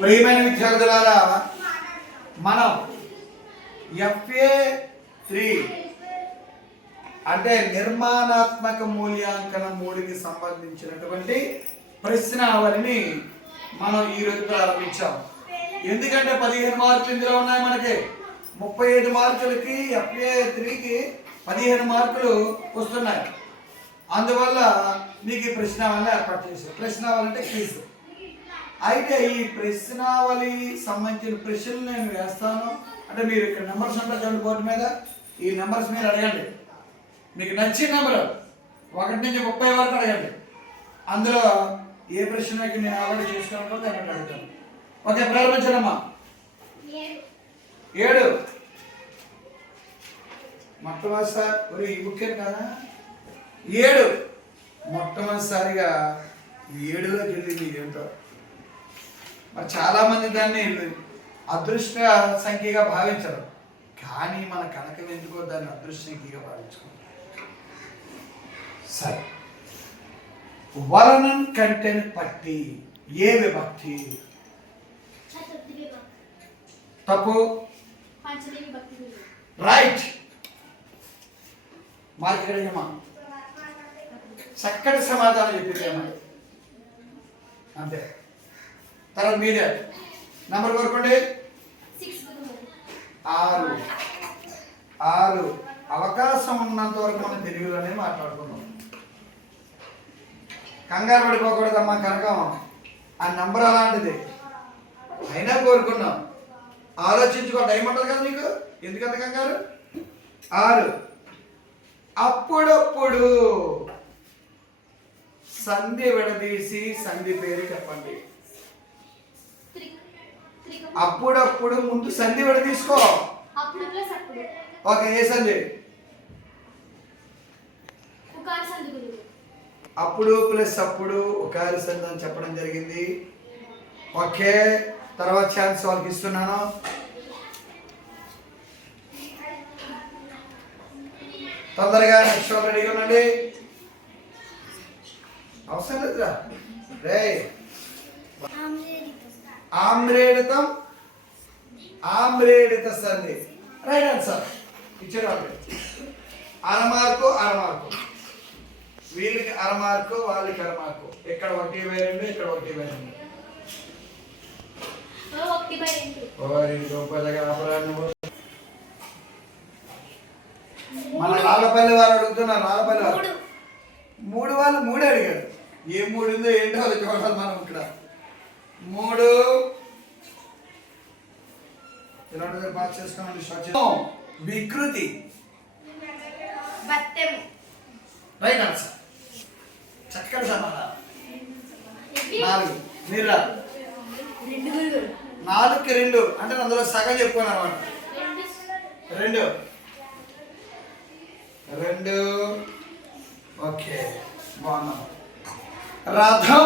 ప్రియమైన విద్యార్థులారా, మనం FA3 అంటే నిర్మాణాత్మక మూల్యాంకనం 3కి సంబంధించినటువంటి ప్రశ్నావళిని మనం ఈరోజు ప్రారంభించాం. ఎందుకంటే 15 మార్కులు ఇందులో ఉన్నాయి. మనకి 35 మార్కులకి FA3కి 15 మార్కులు వస్తున్నాయి. అందువల్ల మీకు ఈ ప్రశ్నావళిని ఏర్పాటు చేశారు. ప్రశ్నావళి అంటే క్విజ్. అయితే ఈ ప్రశ్నావళి సంబంధించిన ప్రశ్నలు నేను వేస్తాను. అంటే మీరు ఇక్కడ నెంబర్స్ ఉంటారు చూడండి బోర్డు మీద, ఈ నెంబర్స్ మీరు అడగండి. మీకు నచ్చిన నెంబర్ 1 నుంచి 30 వరకు అడగండి. అందులో ఏ ప్రశ్నకి నేను ఆల్రెడీ చేసుకోవాలో దాన్ని అడుగుతాను. ఓకే, ప్రారంభించడమ్మా. 7 మొట్టమొదటిసారి ఈ బుక్ కదా 7 మొట్టమొదటిసారిగా 7లోకి వెళ్ళింది ఏంటో. మరి చాలామంది దాన్ని అదృష్ట సంఖ్యగా భావించరు, కానీ మన కనకం ఎందుకో దాన్ని అదృష్ట సంఖ్యగా భావించుకుంటాం. సరే, వలనం కంటెంట్ పట్టి ఏ విభక్తి? తప్పు. రైట్. మార్కెటమ్మా చక్కటి సమాధానం చెప్పిందేమో అంతే. తర్వాత మీదే నంబర్ కోరుకోండి. 6 అవకాశం ఉన్నంత వరకు మనం తెలుగులోనే మాట్లాడుకున్నాం. కంగారు పడిపోకూడదమ్మా, కనకం ఆ నంబర్ అలాంటిది. అయినా కోరుకున్నాం. ఆలోచించుకో, టైం ఉంటుంది కదా నీకు, ఎందుకంత కంగారు. 6 అప్పుడప్పుడు సంధి విడదీసి సంధి పేరు చెప్పండి. అప్పుడప్పుడు ముందు సంధి విడదీసుకో. ఓకే, ఏ సంధి? అప్పుడు ప్లస్ అప్పుడు ఉకారి సంధి అని చెప్పడం జరిగింది. ఓకే, తర్వాత ఛాన్స్ వాళ్ళకి ఇస్తున్నాను. తొందరగా నెక్స్ట్ వాళ్ళు రెడీగా ఉండండి. అవసరం లేదురా రే. ఆమ్రేడితం ఆమ్రేడిత సంధి రైట్ ఆన్సర్ ఇచ్చారు వాళ్ళు. అరమార్కు అరమార్కు, వీళ్ళకి అరమార్కు వాళ్ళకి అరమార్కు. ఇక్కడ 1/2, ఇక్కడ 1/2. మన రాళ్ళపల్లి వారు అడుగుతున్నారు. రాళ్ళపల్లి వారు 3 వాళ్ళు 3 అడిగారు. ఏ 3 ఉందో ఏంటో వాళ్ళు చూడాలి మనం. ఇక్కడ 3 పాస్ చేసుకోండి. వికృతి రైట్ ఆన్సర్. చక్కటి సమాధానం. 4 మీరు 4కి 2 అంటే అందులో సగం చెప్పుకున్నారు అన్నమాట. 2 ఓకే, బాగున్నాం. రథం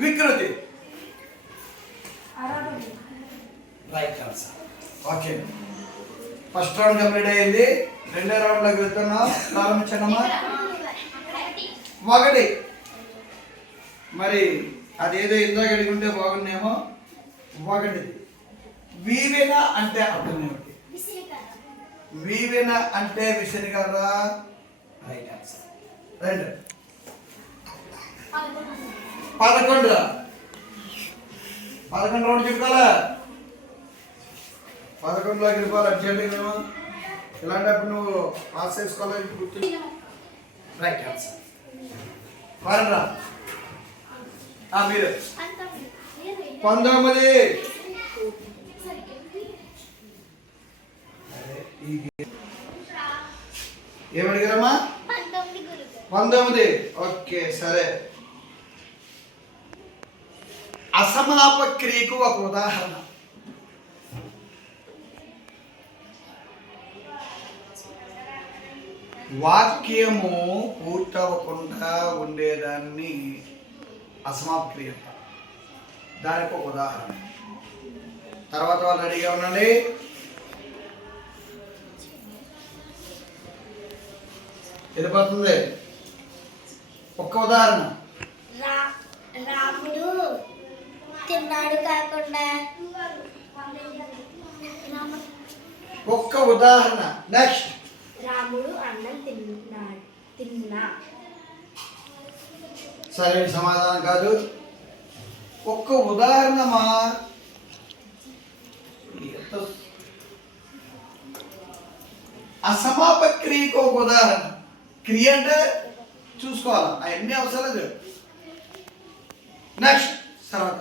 వికృతి right answer. Okay, first round complete అయ్యింది. 2వ రౌండ్లోకి వెళ్తున్నాం. ప్రారంభించండమ్మా. 1 మరి అదేదో ఇందాక అడిగి బాగున్నాయేమో. 1 వీవెన అంటే అర్థం ఏమిటి? వీవెన అంటే విసిరిగర్ర రైట్ ఆన్సర్. 2 11 రౌండ్ చెప్పుకోవాలా. 11లోకి వెళ్ళిపోవాలి అర్జెంట్. మేము ఇలాంటప్పుడు నువ్వు పాస్ చేసుకోవాలి. గుర్తు రైట్ ఆన్సర్. పారండ్రా మీరు 19 ఏమడిగారమ్మా? 19 ఓకే సరే. అసమాపక్రియకు ఒక ఉదాహరణ. వాక్యము పూర్తవకుండా ఉండేదాన్ని అసమాపక్రియ, దానికి ఒక ఉదాహరణ. తర్వాత వాళ్ళు రెడీగా ఉండండి. వెళ్ళిపోతుంది. ఒక్క ఉదాహరణ. రాముడు తిన్నాడు కాకుండా ఒక్క ఉదాహరణ. నెక్స్ట్. రాముడు అన్నం తిన్నా. సరైన సమాధానం కాదు. ఒక్క ఉదాహరణమా. అసమాపక క్రియకు ఒక ఉదాహరణ. క్రియ అంటే చూసుకోవాలి, అవన్నీ అవసరం లేదు. నెక్స్ట్ తర్వాత.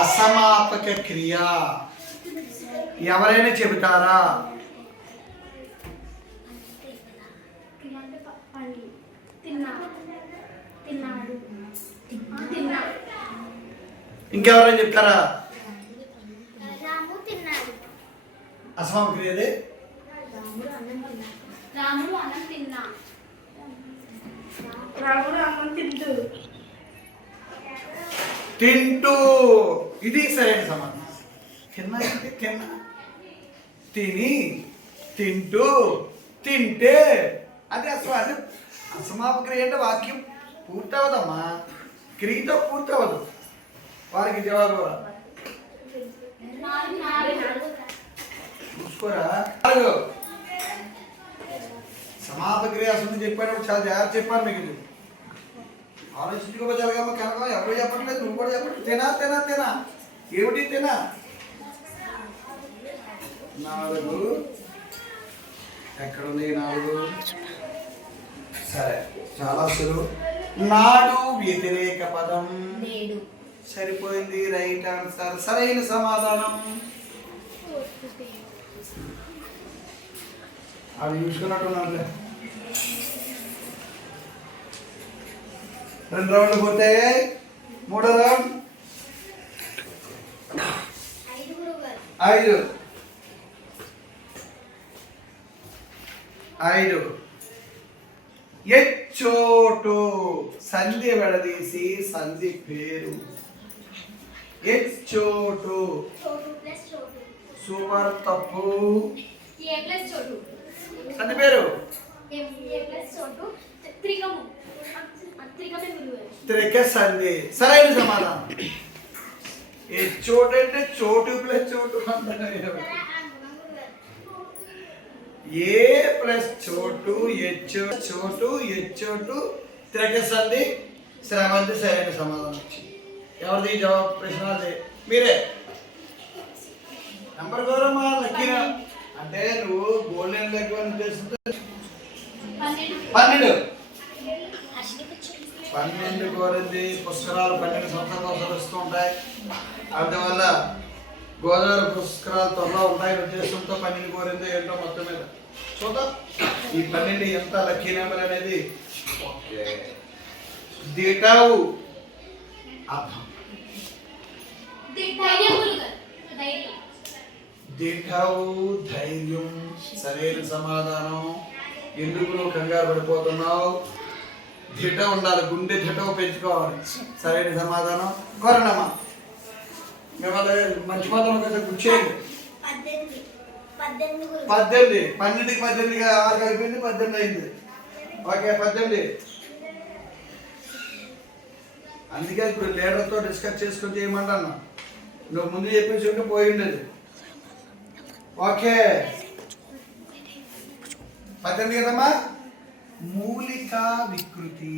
అసమాపక క్రియ ఎవరైనా చెబుతారా? ఇంకెవరైనా చెప్తారా? అసమాపక క్రియ అదే. రాముడు అన్నం తింటూ. ఇది సరైన సమాధానం. కింద అంటే కింద. తిని, తింటూ, తింటే. అది అసలు అసమాపక క్రియ అంటే వాక్యం పూర్తి అవ్వదమ్మా, క్రియతో పూర్తి అవ్వదు. వారికి జవాబు చూసుకోరా. సమాపక క్రియ అసలు చెప్పేటప్పుడు చాలా జాగ్రత్త చెప్పాను మీకు. ఆలోచించుకోవచ్చు జరగమ్మ కనకం. ఎవరు చెప్పట్లేదు, నువ్వు కూడా చెప్పట్లేదు. తినా తినా తినా ఏమిటి తినా. 4 ఎక్కడుంది 4? సరే, చాలా సులువు. నాడు వ్యతిరేక పదం నేడు. సరిపోయింది, రైట్ ఆన్సర్. సరైన సమాధానం. అది చూసుకున్నట్టున్నారులే. 2 రౌండ్లు పోతాయి. 3వ రౌండ్ 5. ఎచ్చోటు. సంధి విడదీసి సంధి పేరు. ఎచ్చోటు. సూపర్. తప్పు. సంధి పేరు త్రిక సంధి. సరైన సమాధానం. ఎచ్చోటు అంటే చోటు ప్లస్ చోటు. ఏ ప్లస్ చోటు చోటు ఎచ్చోటు త్రిక సంధి శ్రవంతి. సరైన సమాధానం వచ్చింది. ఎవరిది జవాబు? ప్రశ్న మీరే. నంబర్ గౌరమ్మా. లక్కీనా అంటే నువ్వు గోల్డెన్ లెక్క ఉద్దేశంతో 12 కోరింది. పుష్కరాలు 12 సంవత్సరాలు వస్తూ ఉంటాయి. అందువల్ల గోదావరి పుష్కరాలు త్వరలో ఉంటాయి ఉద్దేశంతో 12 కోరింది. ఏంటో మొత్తం మీద చూద్దాం ఈ 12 ఎంత లక్కీ నెంబర్ అనేది. దిటావు అర్థం. దిటావు ధైర్యం. సరైన సమాధానం. ఎందుకు నువ్వు కంగారు పడిపోతున్నావు? దిట ఉండాలి, గుండె దిటవు పెంచుకోవాలి. సరైన సమాధానం. కోరనమ్మా మిమ్మల్ని మర్చిపోతాం కదా, గుర్చేయండి. 18. 12కి 18గా 6 కలిపింది 18 అయింది. ఓకే 18. అందుకే ఇప్పుడు లీడర్తో డిస్కస్ చేసుకుని చేయమంటాను. నువ్వు ముందు చెప్పేసి ఉంటే పోయి ఉండేది. ఓకే 18 కదమ్మా. మూలిక వికృతి.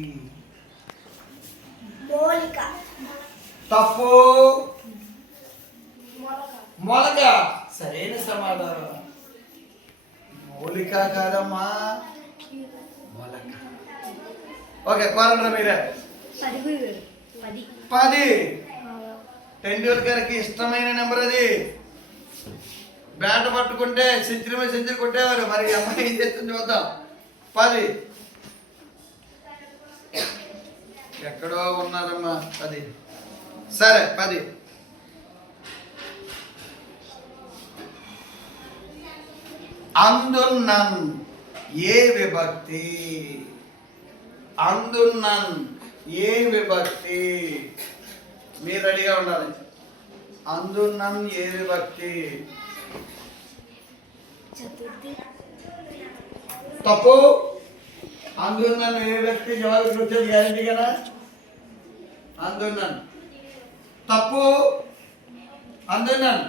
తప్పు. మొలక. సరైన సమాధానం. మూలిక కాదమ్మా, మొలక. ఓకే కోరండి మీరే. 10. టెండూల్కర్కి ఇష్టమైన నెంబర్ అది. బ్యాట్ పట్టుకుంటే సెంచరీ మీద సెంచరీ కొట్టేవారు. మరి అమ్మాయి ఏం చేస్తుంది చూద్దాం. 10 ఎక్కడో ఉన్నారమ్మా. 10 సరే 10. అందున్నన్ ఏ విభక్తి? అందున్నన్ ఏ విభక్తి? మీరు రెడీగా ఉండాలి. అందున్నన్ ఏ విభక్తి? తప్పు. అందున్నాను ఏ వ్యక్తి జవాబుకి వచ్చేది గ్యారంటీ కదా. అందున్నాను తప్పు, అందున్నాను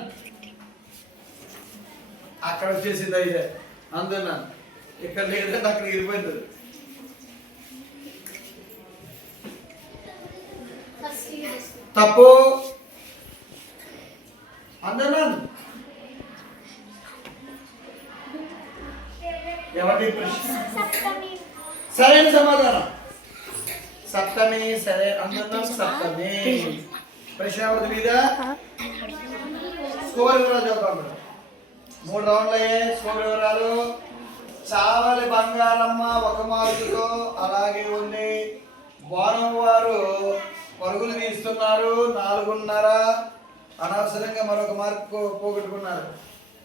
అక్కడ వచ్చేసింది అయితే అందున్నాను, ఇక్కడ లేదంటే అక్కడ ఇరిపోయింది. తప్పు, అందున్నాను. ఎవరి ప్రశ్న? సరైన సమాధానం సప్తమి. సరే అందున్నాం సప్తమి. ప్రశ్న ఎవరిది మీద? స్కోర్ వివరాలు చూద్దాం. 3 రౌండ్లు అయ్యాయి. స్కోర్ వివరాలు: చావలి బంగారమ్మ 1 మార్కుతో అలాగే ఉంది. బోనం వారు పరుగులు తీస్తున్నారు 4.5, అనవసరంగా మరొక మార్కు పోగొట్టుకున్నారు.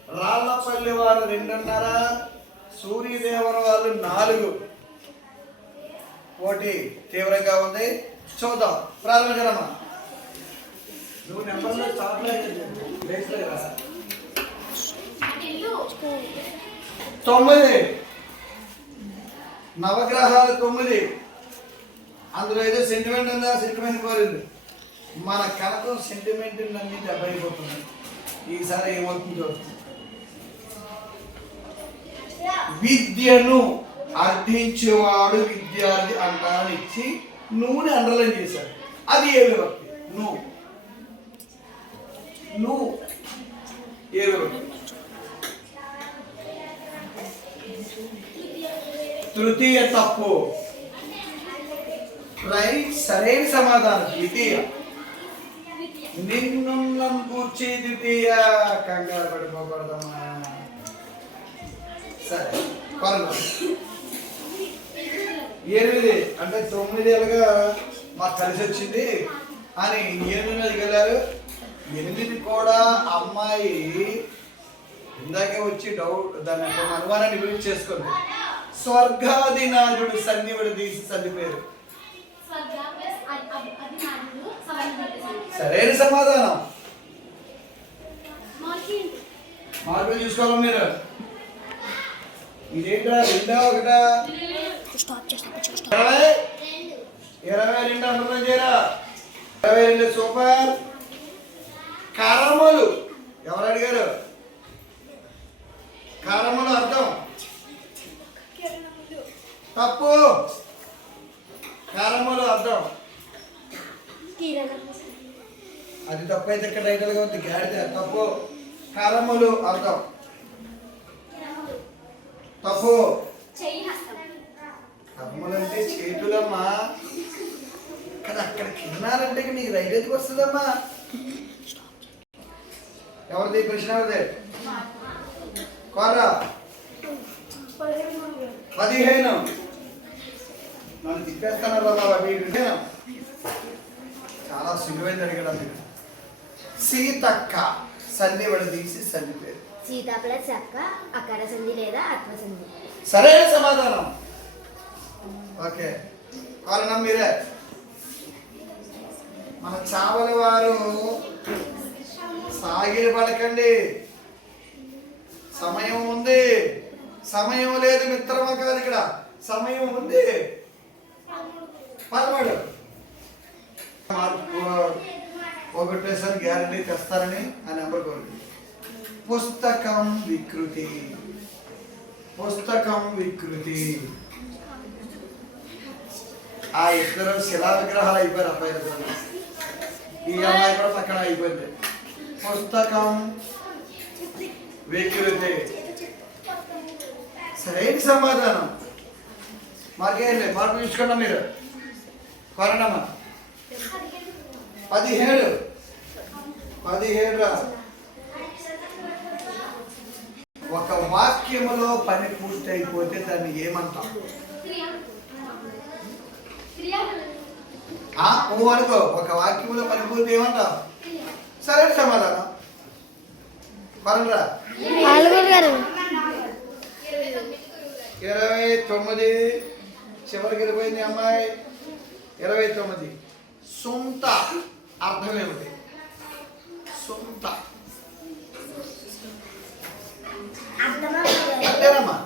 రాళ్లపల్లి వారు 2.5, సూర్యదేవర వాళ్ళు 4. పోటీ తీవ్రంగా ఉంది. చూద్దాం, ప్రారంభించడమ్మా. నువ్వు నెంబర్లో స్టాప్ లేదు. 9 నవగ్రహాలు 9. అందులో ఏదో సెంటిమెంట్ ఉందా? సెంటిమెంట్ కోరింది. మన కనకం సెంటిమెంట్ అన్ని దెబ్బైపోతున్నాయి. ఈసారి ఏమవుతుందో. విద్యను అర్థించేవాడు విద్యార్థి అంటారని ఇచ్చి నువ్వుని అండర్లైన్ చేశాడు. అది ఏ విభక్తి? నువ్వు ఏ విభక్తి? తృతీయ తప్పు. రైట్, సరైన సమాధానం ద్వితీయ. నిన్ను కూర్చి ద్వితీయ. కంగారు పడిపోకూడదమ్మా. సరే, 8 అంటే 9 ఏళ్ళుగా మాకు కలిసి వచ్చింది అని 8 మీద వెళ్ళారు. 8 కూడా అమ్మాయి ఇందాకే వచ్చి డౌట్ దాని అనుమానాన్ని గురించి చేసుకుంది. స్వర్గాదినాథుడు సంధి విడదీసి సంధి పేరు. సరైన సమాధానం. మార్పులు చూసుకోవాలి మీరు. ఇదేంటా? 2 22 అమృతం చేయరా. 22 సూపర్. కారములు ఎవరు అడిగారు? కారములు అర్థం తప్పు. కారములు అర్థం అది తప్పు. అయితే ఇక్కడ రైతులుగా ఉంది గాడిద. తప్పు. కారములు అర్థం తప్పు. కర్మలు అంటే చేతులమ్మా. కానీ అక్కడ కిన్నారంటే నీకు రైట్ ఎందుకు వస్తుందమ్మా? ఎవరిది ప్రశ్న? ఎవరిది? కోరా 15. నన్ను తిప్పేస్తున్నారు బాబా. చాలా సులువైంది అడిగడం మీరు. సీతక్క సంధి విడదీసి సంధి పేరు. సీత ప్లస్ అక్క, అక్కడ సంధి లేదా ఆత్మ సంధి. సరైన సమాధానం. ఓకే, కారణం మీరే. మన చావలి వారు సాగిలి పడకండి. సమయం ఉంది. సమయం లేదు మిత్రమా కాదు, ఇక్కడ సమయం ఉంది. 13 మార్పు ఒకటేసారి గ్యారంటీ తెస్తారని ఆ నెంబర్ కోరింది. పుస్తకం వికృతి. పుస్తకం వికృతి. ఆ 2 శిలా విగ్రహాలు అయిపోయారు అబ్బాయి. ఈ అమ్మాయి కూడా పక్కన అయిపోయింది. పుస్తకం వికృతి. సరైన సమాధానం. మార్కేం లేదు. మార్పు చూసుకున్నా మీరు. కారణమా 17. ఒక వాక్యములో పని పూర్తి అయిపోతే దాన్ని ఏమంటాం? అనుకో, ఒక వాక్యములో పని పూర్తి ఏమంటాం? సరైన సమాధానం. మరలా 29 చివరికి వెళ్ళిపోయింది అమ్మాయి. 29 సొంత అర్థం ఏమిటి? సొంత అంతేనమ్మా.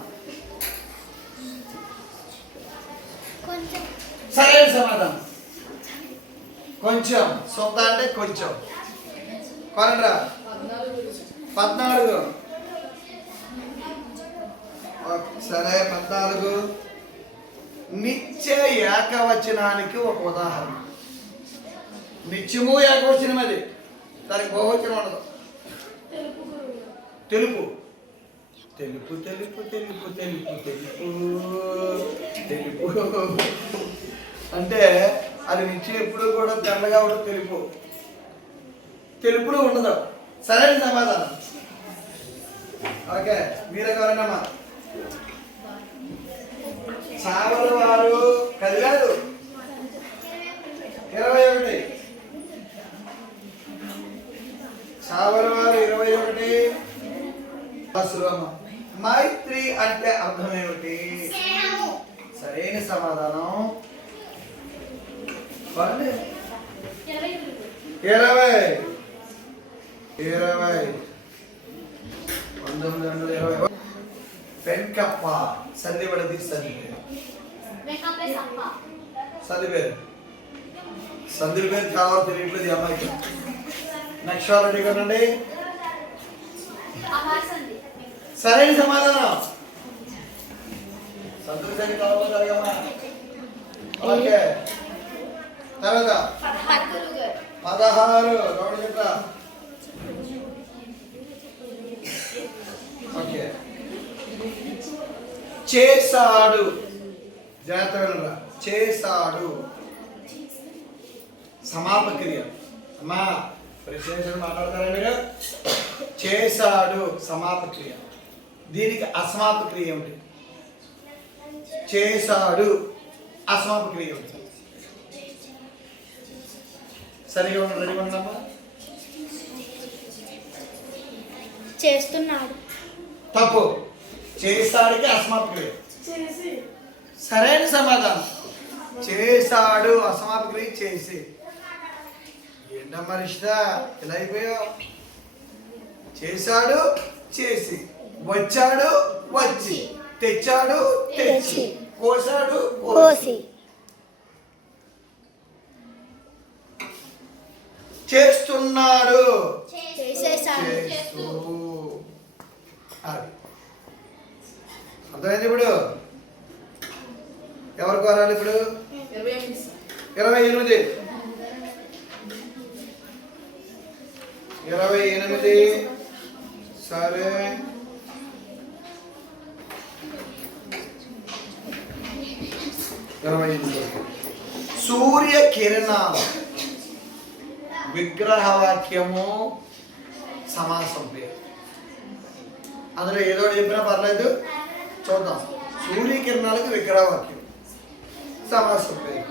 సరైన సమాధానం. కొంచెం. సొంత అంటే కొంచెం. కొనరా 14. సరే 14. నిత్య ఏకవచనానికి ఒక ఉదాహరణ. నిత్యము ఏకవచనం, అది దానికి బహువచనం ఉండదు. తెలుపు. తెలుపు తెలుపు తెలుపు తెలుపు తెలుపు తెలుపు అంటే అది నిత్యం ఎప్పుడు కూడా తెల్లగా ఉండదు. తెలుపు తెలుపులో ఉండదు. సరైన సమాధానం. ఓకే, మీరే కావాలమ్మా. చావల వారు కదిలారు 21. చావల వారు 21. మైత్రి అంటే అర్థం ఏమిటి? సరైన సమాధానం 20. 1920. పెన్కప్ప సంధి పడది. సంధి పేరు సంధి పేరు కావాలి తెలియట్లేదు ఈ అమ్మాయికి. నెక్స్ట్ రెడీ కొనండి. సరైన సమాధానం. సంధి సంధి కావాలమ్మా. ఓకే, తర్వాత 16. రౌండ్ చెప్తా. ఓకే, చేశాడు. జాగ్రత్తగా చేశాడు సమాపక్రియ. అమ్మా ప్రశ్న మాట్లాడతారా మీరు? చేశాడు సమాపక్రియ. దీనికి అసమాపక్రియ ఏమిటి? చేశాడు అసమాపక్రియ ఏమిటి? సరిగా ఉన్న రెడీ ఉండమ్మా. చేస్తున్నాడు. తప్పు. చేశాడికి అసమాపక్రియ. సరైన సమాధానం చేశాడు అసమాపక్రియ చేసి. ఏంటమ్మా రిషితా ఇలా అయిపోయావు? చేశాడు చేసి, వచ్చాడు వచ్చి, తెచ్చాడు తెచ్చి, కోసాడు కోసి. చేస్తున్నాడు చేస్తూ. అది అర్థమైంది. ఇప్పుడు ఎవరు కోరాలి? ఇప్పుడు 28. 28. సరే, సూర్య కిరణాలు విగ్రహవాక్యము సమాసం పేరు. అందులో ఏదో చెప్పినా పర్లేదు, చూద్దాం. సూర్యకిరణాలకు విగ్రహవాక్యం సమాసం పేరు.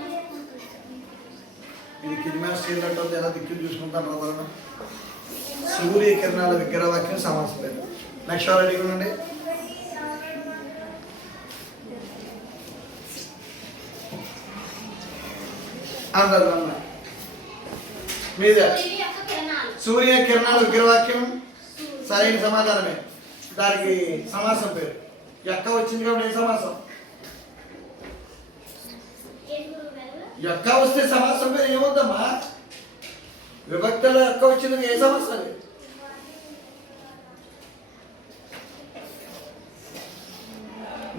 ఇది కింద స్టేజ్ ఉంటుంది, ఎలా దిక్కులు చూసుకుంటాను వదలన. సూర్యకిరణాల విగ్రహవాక్యం సమాసం పేరు. నెక్స్ట్ రెడీ ఉండండి. అందరు మీద సూర్యకిరణాల విగ్రహవాక్యం సరైన సమాధానమే. దానికి సమాసం పేరు. ఎక్క వచ్చింది కాబట్టి ఏ సమాసం? ఎక్క వస్తే సమాసం పేరు ఏమవుద్దమ్మా? విభక్తిలో ఎక్క వచ్చింది ఏ సమాసం?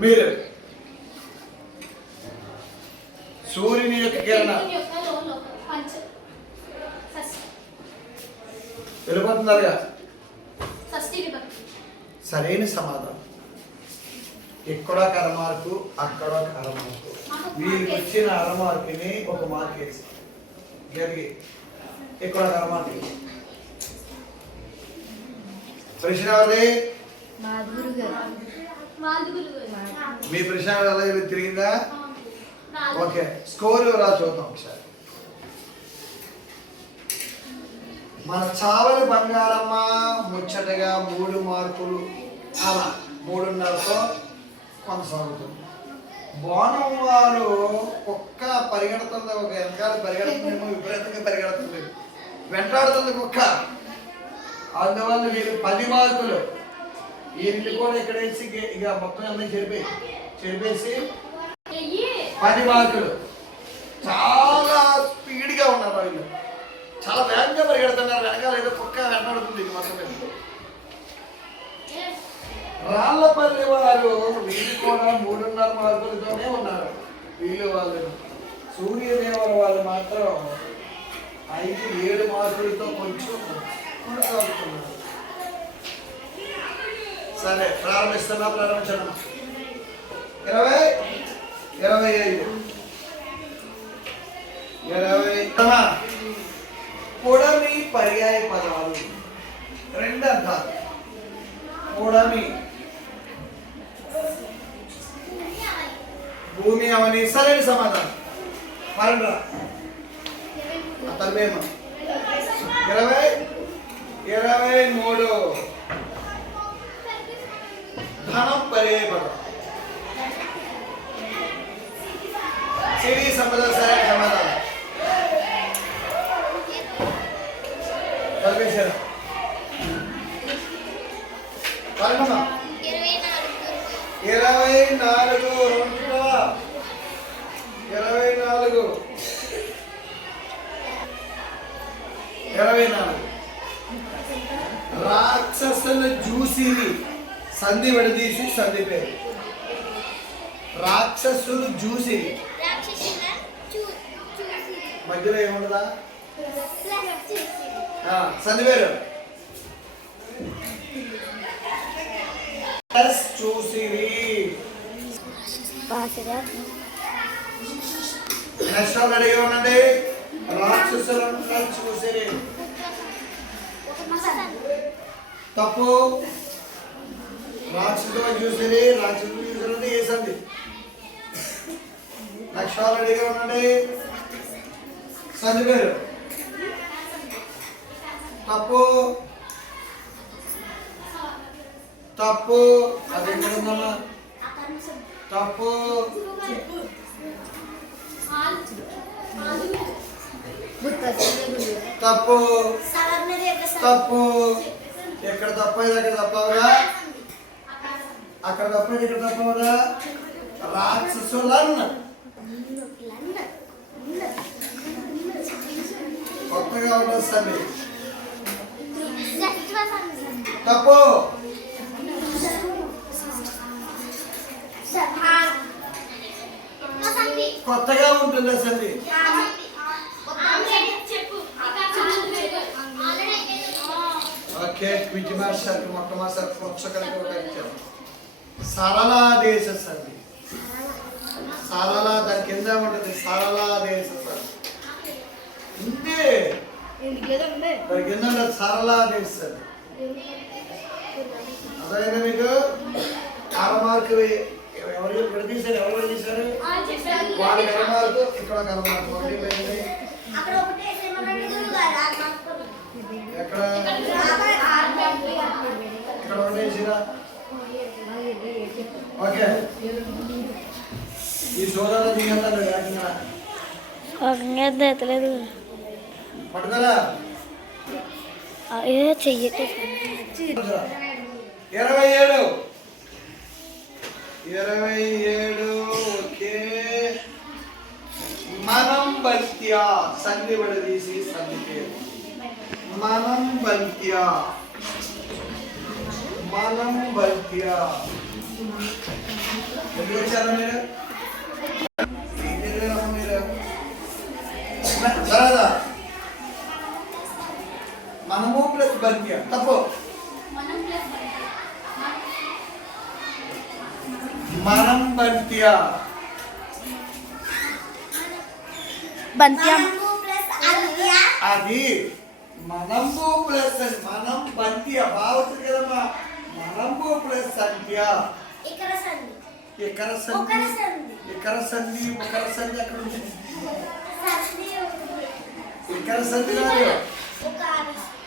మీరు సూర్యుని యొక్క కిరణాలు వెళ్ళిపోతున్నారుగా. సరైన సమాధానం. ఎక్కడో అరమార్కు, అక్కడో అరమార్కు. వీరికి వచ్చిన అరమార్కుని ఒక మార్క్ వేసి జరిగి ఎక్కడో అరమార్కు. ప్రశ్న మీ ప్రశ్న ఎలా తిరిగిందా? ఓకే, స్కోర్ రా చూద్దాం ఒకసారి. మన చావలి బంగారమ్మ ముచ్చటగా 3 మార్కులు, అలా 3.5తో కొనసాగుతుంది. బోనం వారు కుక్క పరిగెడుతుంది, ఒక వెనకాల పరిగెడుతుందేమో, విపరీతంగా పరిగెడుతుంది, వెంటాడుతుంది కుక్క. అందువల్ల వీళ్ళు 10 మార్కులు. వీళ్ళు కూడా ఇక్కడ వేసి ఇక మొత్తం అన్నీ చెరిపేసి 10 మార్కులు. చాలా స్పీడ్గా ఉన్నారు వీళ్ళు, చాలా వేగంగా పరిగెడుతున్నారు. వెనకాల ఏదో కుక్క వెంటాడుతుంది మొత్తం మీద. రాళ్లపల్లి వారు వీళ్ళు కూడా 3.5 మార్కులతోనే ఉన్నారు. వీళ్ళు వాళ్ళు సూర్యదేవుల వాళ్ళు మాత్రం 5-7 మార్కులతో కొంచెం కొనసాగుతున్నారు. సరే ప్రారంభించండి. 20, 25, 20. పొడమి పర్యాయ పదాలు 2 అర్థాలు. పొడమి భూమి అవని. సరైన సమాధానం. మరండ్రా తల్వేమ. 20, 23. ధనం పర్యాయ పదం. సిరి సంపద. సరైన సమాధానం. కలిపేశారు. 24. 24. రాక్షసుల జూసిరి. సంధి విడదీసి సంధి పేరు. రాక్షసులు జూసిరి. మధ్యలో ఏముండదా? సంధి పేరు. చూసిరి. నెక్స్ట్ రెడీగా ఉండండి. రాక్షసులను చూసిరి. తప్పు. రాక్షసులను చూసిరి. రాక్షసులు చూసినది ఏ సంధి? నెక్స్ట్ రెడీగా ఉండండి. సంధి పేరు. తప్పు. తప్పు. అది ఎక్కడ ఉందమ్మా? తప్పు. తప్పు. తప్పు. ఎక్కడ తప్పది అక్కడ తప్పవురా? అక్కడ తప్పది ఇక్కడ తప్పవురా? రాక్షసులన్న కొత్తగా ఉండొస్తుంది. తప్పు. కొత్తగా ఉంటుంది అసలు. ఓకే క్విజ్ మాస్టర్ మొట్టమొదటి ప్రోత్సాహకానికి ఉపయోగించారు. సరళా దేశ సంధి. సరళ దాని కింద ఉంటుంది. సరళా దేశ సంధి ఇంతే. దాని కింద ఉంటుంది సరళా దేశ సంధి. అదేనా మీకు 6 మార్కులు ఎవరు విడదీశారు? ఎవరు విడదీశారు? వాళ్ళు 2 మార్కులు, ఇక్కడ 1 మార్కు. ఒకటి పోయింది. ఎక్కడ ఇక్కడ ఉండేసిరా. ఓకే ఈ సోదరు దిగతాడు. ఎత్తలేదు పట్టుదలా చెయ్యట. 27. 27. ఓకే. మనం బంత్యా. సంధి విడదీసి సంధి పేరు. మనం బంత్యా. మనం బంత్యా. ఎందుకు వచ్చారా మీరు? మీరు సరదా. మనము ప్లస్ బంత్యా. తప్పు. మనం బంత్యా. అది మనంబు ప్లస్ అని. మనం బంత్యా బాగుంటుంది కదమ్మా. మనంబు ప్లస్ సంధ్య. ఇకర సంధి. ఇకర సంధి. ఒకర సంధి అక్కడ ఉంటుంది. ఇకర సంధి కాదు.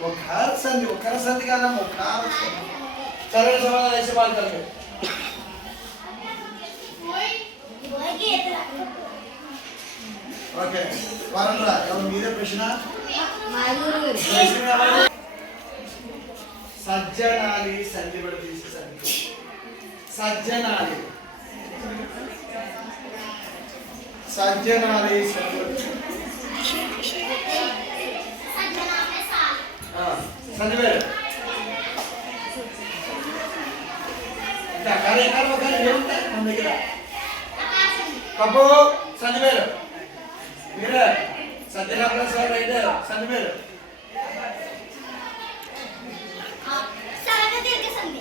ఒకర సంధి. ఒకర సంధి కాదమ్మా. ఒకర సంధి. సరైన సమాధానం వేసి మాట్లాడతారు. ఓకే వారంరా ఎవరు మీదే ప్రశ్న? సజ్జనాలి. సంధి విడదీసి సంధి. సజ్జనాలి. సజ్జనాలి సంధివేలు ఇంకా కార్యక్రమం కానీ ఏముంటాయి మన దగ్గర కప్పు సంధివేలు మీరే సత్యనారాయణ అయితే సంధివేలు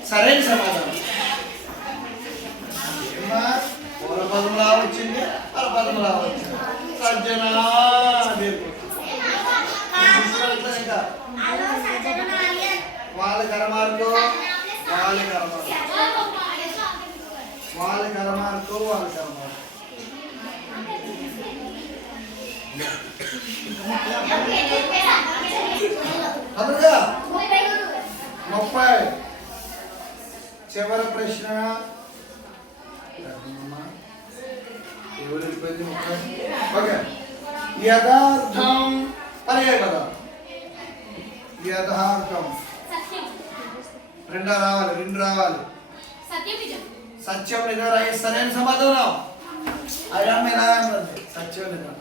సరైన సమాధానం పూల పదములా వచ్చింది పర పదములా వచ్చింది సజ్జనా ఇంకా వాళ్ళ కరమార్కు వాళ్ళ కరమార్కు వాళ్ళ కరమార్కు వాళ్ళ కరమార్కు అదుగా 30 చివరి ప్రశ్న ఓకే యథార్థం పర్యాయ పదం యథార్థం రెండు రావాలి సత్యం నిజం సరైన సమాధానం అయ్యా సత్యం నిజం